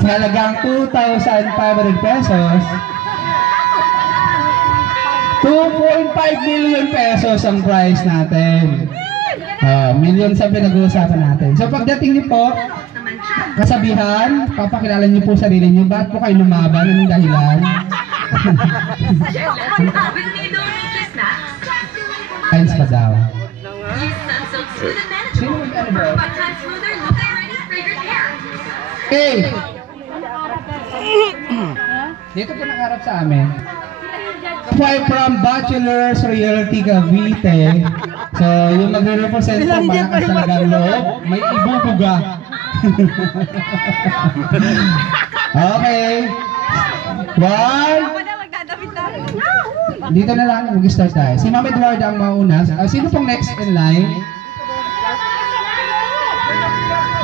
sa halagang 2,500 pesos. 2.5 million pesos ang price natin. Million sa pinag-uusapan natin. So pagdating niyo po, kasabihan, papakilala niyo po sarili niyo. Bakit po kayo lumaban? Anong dahilan? Science pa daw. Sino mag-ano ba? Okay. Dito po nakaharap sa amin. From Bachelor's Realty Cavite. So, yung magre-represent po malakas talagang loob, may ibubuga. Okay. One. Dito na lang, mag-start tayo. Si Ma'am Eduarda ang mauna. Sino pong next in line?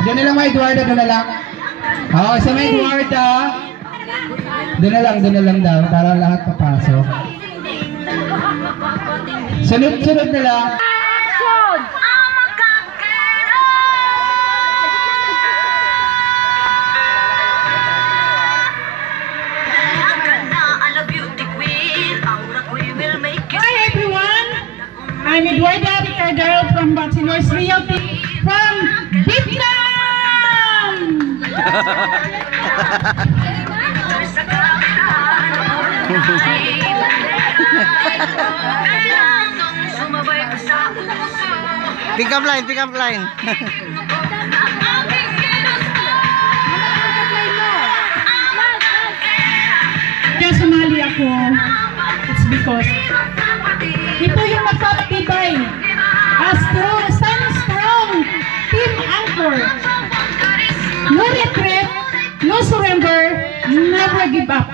Doon na lang, Ma'am Eduarda, doon na lang. Okay, si Ma'am Eduarda. Doon na lang daw, para lahat papasok. Sunod na lang. Hi everyone, I'm Eduarda Ricardero from Bachelor's Realty from Vietnam! Pick up line, pick up line. Kaya sumali ako, it's because ito yung magpapatibay. Stand strong, team anchor. No retreat, no surrender, never give up.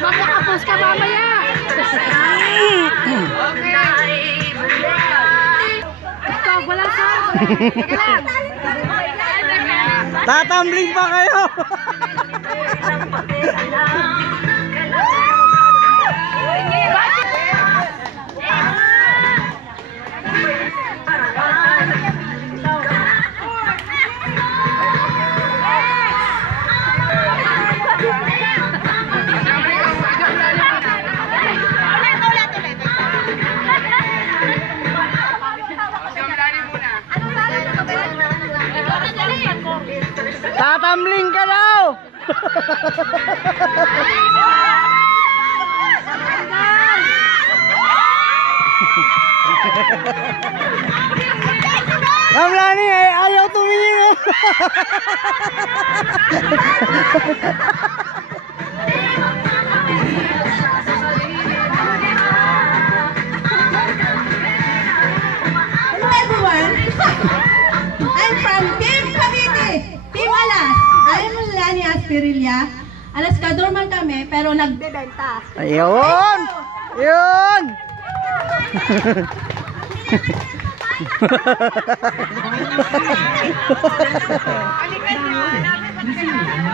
Makakapos ka mamaya. Ito, wala sa. Tatambling pa kayo. Tatambling ka daw. Kamlani ayaw tumingin. Hello everyone. I'm from Team Cavite, Team Alas. I'm Lani Aspirilla. Alaskador man kami pero nagbebenta. Ayun! Ayun!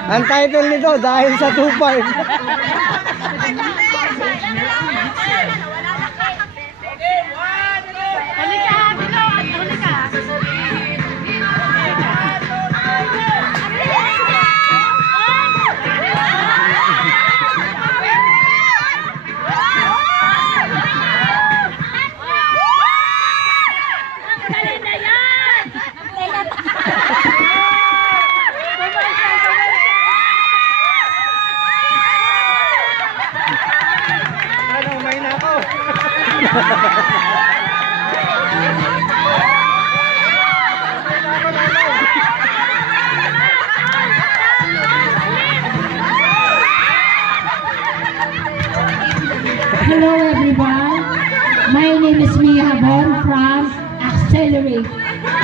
Ang title nito dahil sa 2.5.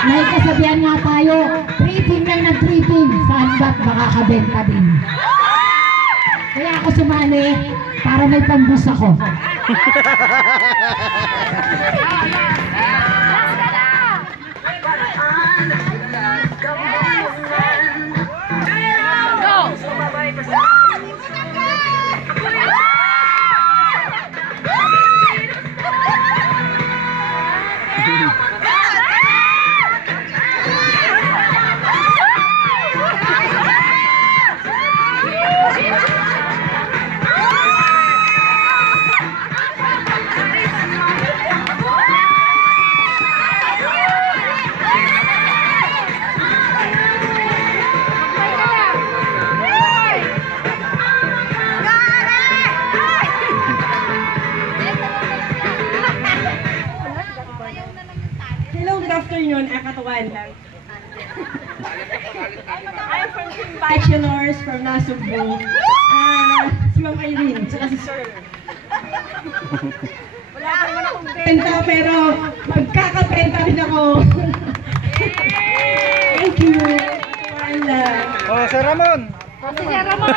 May kasabihan nga tayo, tripping lang ng tripping, saan ba't makakabenta din. Kaya ako sumali, para may pambus ako. Hello, good afternoon, Akatawan. I'm from Team Bachelors from Nasugbu. Si Ma'am Irene, tsaka si Sir. Wala pa naman akong benta, pero magkakabenta rin ako. Thank you. Oh, Sir Ramon. Sige, Ramon.